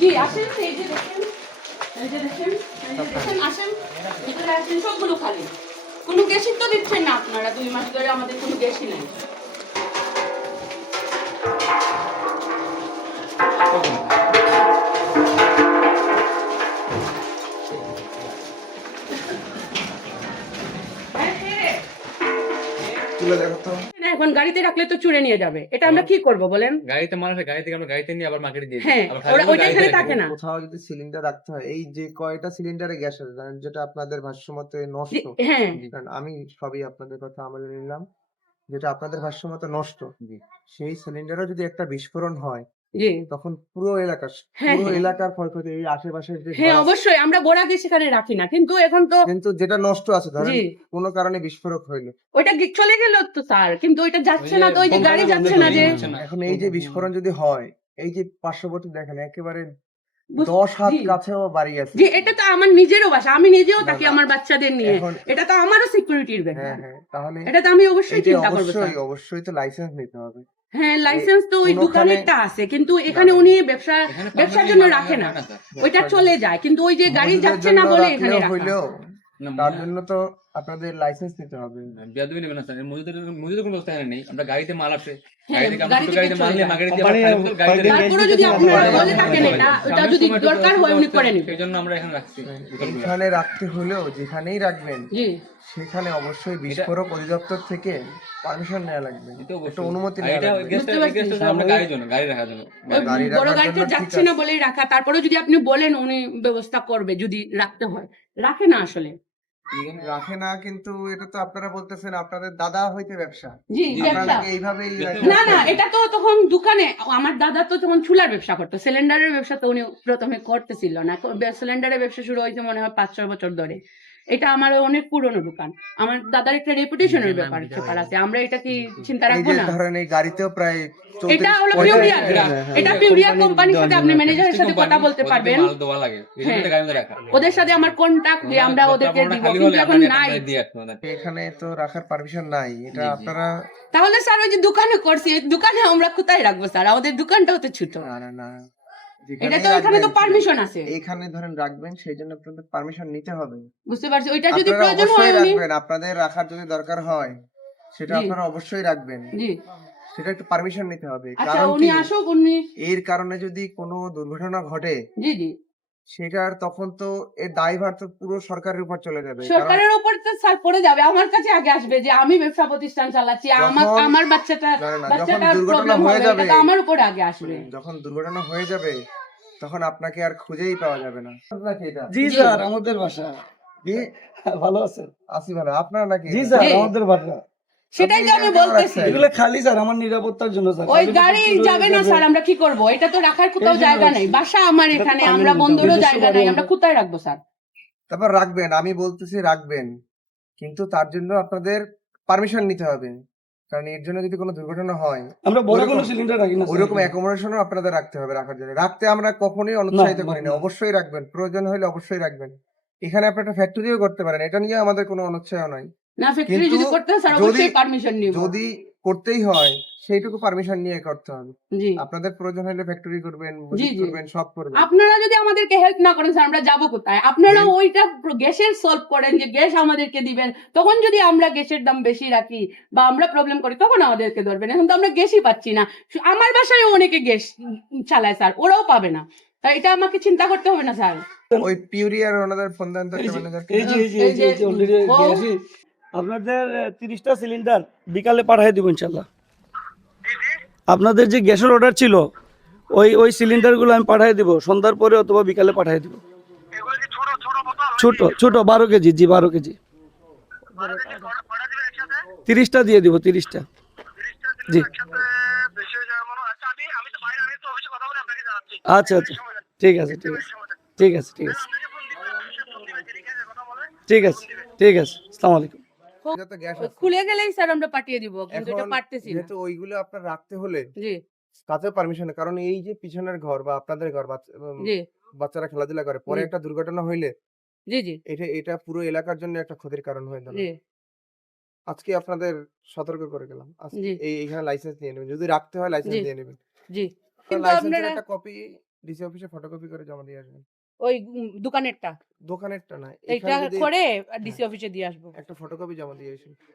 জি আসেন, এই যে দেখেন, এই যে দেখেন, এই যে দেখেন, আসেন ভিতরে আসেন, সবগুলো খালি। কোনো গ্যাসই তো দিচ্ছেন না আপনারা, 2 মাস ধরে আমাদের কোনো গ্যাসই নাই। তুলে দেখো তো। না, এখন গাড়িতে রাখলে তো চুরে নিয়ে যাবে, এটা আমরা কি করব বলেন? গাড়িতে মাল আসে, গাড়ি থেকে আমরা গাড়িতে নিয়ে আবার মার্কেটে দিয়ে দিই। হ্যাঁ, আবার খালি ওরা করে ওইটা গাড়িতে এখানে রেখে থাকে দিই। না। কোথাও যদি সিলিন্ডার রাখতে হয়, এই যে কয়টা সিলিন্ডারে গ্যাস আছে জানেন, যেটা আপনাদের ভাষ্যমতে নষ্ট, হ্যাঁ কারণ আমি সবই আপনাদের কথা আমলে নিলাম, যেটা আপনাদের ভাষ্যমতে নষ্ট, জি। সেই সিলিন্ডারে যদি একটা বিস্ফোরণ হয় জি তখন হ্যাঁ হ্যাঁ এলাকার ক্ষয়ক্ষতি, এই আশেপাশের যে ঘর হ্যাঁ, আছে, অবশ্যই আমরা বোরা দিয়ে সেখানে রাখি না, কিন্তু এখন তো কিন্তু যেটা নষ্ট আছে ধরেন জি কোনো কারণে বিস্ফোরক হইলো, ওইটা চলে গেল তো স্যার, কিন্তু ওইটা যাচ্ছে না, তো ওই যে গাড়ি যাচ্ছে না যে। এখন এই যে বিস্ফোরণ যদি হয়, এই যে পার্শ্ববর্তী দেখেন একেবারে বুঝ- 10 হাত জি কাছেও বাড়ি আছে। জি, এটা তো আমার নিজেরও বাসা, আমি নিজেও না, থাকি না, আমার বাচ্চাদের নিয়ে, এখন এটা তো আমারও সিকিউরিটির ব্যাপার, হ্যাঁ, তাহলে এটা তো আমি অবশ্যই এইটা চিন্তা করবো স্যার। অবশ্যই তো লাইসেন্স নিতে হবে। হ্যাঁ এই লাইসেন্স তো ওই কোনোখানে দোকানেরটা আছে, কিন্তু না, এখানে না, উনি ব্যবসা এখানে ব্যবসার permanently জন্য মাল রাখে না, হয় না, স্যার। ওইটা চলে যায়, কিন্তু ওই যে গাড়ি মজুদের যাচ্ছে জন্য না বলে এখানে রাখলেও রাখা। হইলেও না, তার জন্য তো আপনাদের লাইসেন্স নিতে হবে। বেয়াদবি নেবেন না স্যার। মজুদের কোনো ব্যবস্থা এখানে নেই। আমরা গাড়িতে মাল আসে, হ্যাঁ, গাড়ি থেকে আমরা গাড়ি ছোট থেকে গাড়িতে মাল চলে নিয়ে যায়। মার্কেটে দিয়ে আবার খালি বোতল গাড়িতে রেখে দিই। তারপরে যদি আপনারা কোম্পানি বলে থাকেন হয়ে এটা যায়। ওটা সামনের যদি সময় একটু দরকার হয় উনি করে নিবেন। সেই জন্য আমরা এখানে রাখছি বোতলগুলো। এখানে রাখতে হলেও যেখানেই রাখবেন জি সেখানে অবশ্যই বিস্ফোরক অধিদপ্তর থেকে পারমিশন নেওয়া লাগবে, এটা একটা অবশ্যই। অনুমতি আর নেওয়া এটা লাগবে। বুঝতে পারছি। গ্যাসটা আমরা গাড়ির জন্য, গাড়ি রাখার জন্য। ওই গাড়ি বড় রাখার গাড়িতে জন্য ঠিক যাচ্ছে না আছে। বলেই রাখা, তারপরে যদি আপনি বলেন উনি ব্যবস্থা করবে যদি রাখতে হয়, রাখে না আসলে। রাখে না, কিন্তু এটা তো আপনারা বলতেছেন আপনাদের দাদা হইতে ব্যবসা, জি আপনারা ব্যবসা, নাকি এইভাবেই না না, এটা তো তখন দোকানে, আমার দাদা তো তখন চুলার ব্যবসা করতো, সিলিন্ডারের ব্যবসা তো উনি প্রথমে করতেছিল না, সিলিন্ডারের ব্যবসা শুরু হয়েছে মনে হয় 5-6 বছর ধরে। এটা আমার অনেক পুরনো দোকান, আমার দাদার একটা রেপুটেশনের ব্যাপার আছে, আমরা এটা কি চিন্তা এই রাখবো যে না? ধরেন এই গাড়িতেও প্রায় এটা হলো 35 পিউরিয়া, হ্যাঁ, এটা পিউরিয়া কোম্পানির সাথে আপনি ম্যানেজারের সাথে কথা বলতে পারবেন, মাল দেওয়া লাগে। এই জন্য হ্যাঁ এটা গাড়ির মধ্যে রাখা। ওদের সাথে আমার কন্টাক্ট দিয়ে আমরা ওদেরকে দিব, খালি কিন্তু হলে এখন আমরা নাই। দিয়ে আসবো না। এখানে তো রাখার পারমিশন নাই, এটা জি, জি। আপনারা তাহলে স্যার ওই যে দোকানে করছি, ওই দোকানে আমরা কোথায় রাখবো স্যার, আমাদের দোকানটাও তো ছোট, না এটা যেখানেই তো এখানে তো রাখবেন পারমিশন আছে, এইখানে ধরেন রাখবেন, সেই জন্য আপনাদের পারমিশন নিতে হবে। বুঝতে পারছি, ওইটা যদি আপনারা প্রয়োজন হয় অবশ্যই উনি। রাখবেন, আপনাদের রাখার যদি দরকার হয় সেটা জি আপনারা অবশ্যই রাখবেন, জি সেটা একটু পারমিশন নিতে হবে। আচ্ছা, কারণ উনি কি, আসুক উনি। এর কারণে যদি কোনো দুর্ঘটনা ঘটে জি জি, সেটার তখন তো এর দায়ভার তো পুরো সরকারের উপর চলে যাবে। কারণ সরকারের উপর তো স্যার পড়ে যাবে, আমার কাছে আগে আসবে যে আমি ব্যবসা প্রতিষ্ঠান চালাচ্ছি, আমার যখন আমার বাচ্চাটা যখন বাচ্চাটার দুর্ঘটনা প্রবলেম হয়ে হবে, যাবে, এটা তো আমার উপর আগে আসবে। যখন দুর্ঘটনা হয়ে যাবে তখন আপনাকে আর খুঁজেই পাওয়া যাবে না। নাকি এটা জি জি স্যার, আমাদের বাসা। কি ভালো আছেন? আসি ভালো, আপনারা নাকি জি এটা? স্যার, জি। আমাদের বাসা। সেটাই তো আপনি আমি এখানে কেন বলতেছি, রাখছেন? এগুলো খালি স্যার আমার নিরাপত্তার জন্য স্যার। ওই খালি গাড়ি চুরি হয়ে যাবে না স্যার, আমরা কি করব, এটা তো রাখার কোথাও এই জন্য জায়গা নেই, রাখছি। বাসা আমার এটা তো এখানে, permanent আমরা নিতে হবে। বন্ধুরও নিজস্ব জায়গা বাড়ি নাই, আমরা আমাদের। কোথায় রাখবো স্যার? তারপর রাখবেন, আমি বলতেছি রাখবেন, কিন্তু তার জন্য আপনাদের পারমিশন নিতে হবে, কারণ এর জন্য যদি কোনো দুর্ঘটনা হয় আমরা বড় কোনো ওইরকম সিলিন্ডার রাখি না স্যার ওইরকম এখানে। অ্যাকোমোডেশনও আপনাদের রাখতে হবে, রাখার জন্য রাখতে আমরা কখনোই না অনুৎসাহিত না করি না, না। অবশ্যই রাখবেন, প্রয়োজন হলে অবশ্যই রাখবেন। এখানে আপনি একটা ফ্যাক্টরিও করতে পারেন, এটা নিয়ে আমাদের কোনো অনুৎসাহ নাই, না, ফ্যাক্টরি কিন্তু যদি করতে হয় স্যার যদি অবশ্যই পারমিশন নিব। যদি করতেই হয় সেইটুকু পারমিশন নিয়ে করতে হবে। জি আপনাদের প্রয়োজন হলে ফ্যাক্টরি করবেন, জি মজুদ জি, করবেন, সব করবেন। আপনারা যদি আমাদেরকে হেল্প না করেন স্যার, আমরা যাবো কোথায়? আপনারা জি। ওইটা গ্যাসের সলভ করেন, যে গ্যাস আমাদেরকে দিবেন, তখন যদি আমরা গ্যাসের দাম বেশি রাখি বা আমরা প্রবলেম করি তখন আমাদেরকে ধরবেন, এখন তো আমরা গ্যাসই পাচ্ছি না। আমার বাসায় অনেকে গ্যাস চালায় স্যার, ওরাও পাবে না, তাই এটা আমাকে চিন্তা করতে হবে না স্যার? ওই পিউরিয়ার ওনাদের ফোন দেন তো এই একটা যে ম্যানেজারকে। এই যে এই যে এই যে এই যে অলরেডি ও, গ্যাসই আপনাদের 30টা সিলিন্ডার বিকালে পাঠিয়ে দিব ইনশাআল্লাহ। আপনাদের যে গ্যাসের অর্ডার ছিল ওই সিলিন্ডারগুলো আমি পাঠিয়ে দিব সন্ধ্যার পরে অথবা বিকালে পাঠিয়ে দিব। ছোট ছোট 12 কেজি, জি 12 কেজি। 30টা দিয়ে দিব, 30টা। জি আচ্ছা আচ্ছা, ঠিক আছে ঠিক আছে ঠিক আছে ঠিক আছে ঠিক আছে ঠিক আছে। আসসালামু আলাইকুম। এটা তো গ্যাস ওই আছে। খুলে গেলেই স্যার আমরা পাঠিয়ে দিব, কিন্তু এটা এখন পারতেছি না। যেহেতু ওইগুলো আপনার রাখতে হলে জি তাতেও পারমিশন, কারণ এই যে পিছনের ঘর বা আপনাদের ঘর জি বাচ্চারা খেলাধুলা করে, পরে জি একটা দুর্ঘটনা হইলে জি জি এটা পুরো এলাকার জন্য একটা ক্ষতির কারণ হয়ে দাঁড়ায়। জি আজকে আপনাদের সতর্ক করে গেলাম, আজকে জি এইখানে লাইসেন্স নিয়ে নেবেন, যদি রাখতে হয় লাইসেন্স জি দিয়ে নেবেন। জি, কিন্তু লাইসেন্সের আপনারা একটা কপি ডিসি অফিসে ফটোকপি করে জমা দিয়ে আসবেন। ওই দোকানেরটা দোকানেরটা না, এইটা এখানে যদি করে ডিসি অফিসে দিয়ে আসবো। একটা ফটোকপি জমা দিয়ে আসুন।